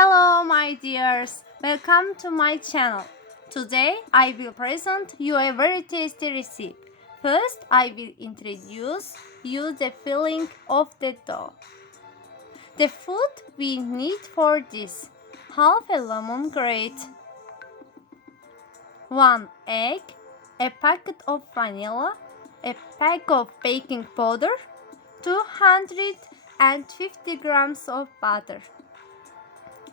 Hello my dears, welcome to my channel. Today I will present you a very tasty recipe. First I will introduce you the filling of the dough. The food we need for this: half a lemon grate, 1 egg, a packet of vanilla, a pack of baking powder, 250 grams of butter,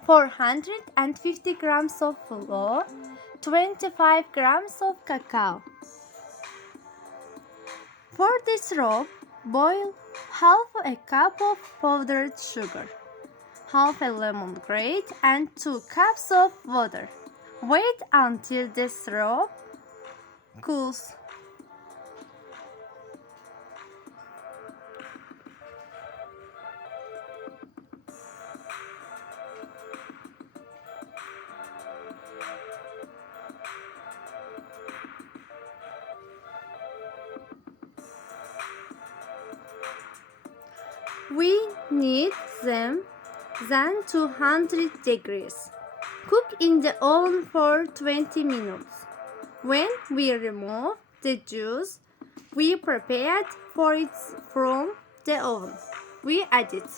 450 grams of flour, 25 grams of cacao. For this dough, boil half a cup of powdered sugar, half a lemon grate and 2 cups of water. Wait until the syrup cools. We need them then 200 degrees. Cook in the oven for 20 minutes. When we remove the juice we prepared for it from the oven, we add it.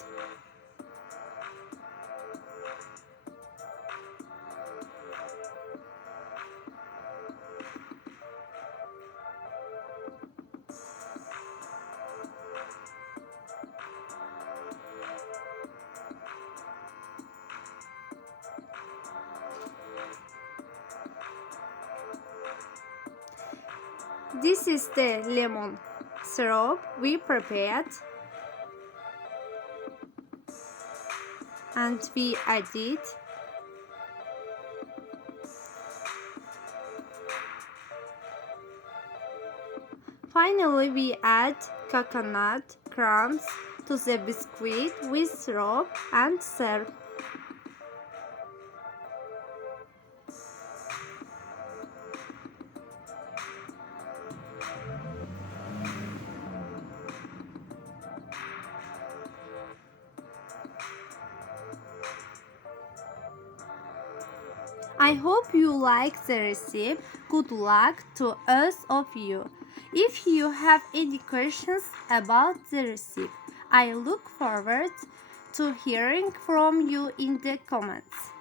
This is the lemon syrup we prepared, and we add it. Finally, we add coconut crumbs to the biscuit with syrup and serve. I hope you like the recipe. Good luck to us of you. If you have any questions about the recipe, I look forward to hearing from you in the comments.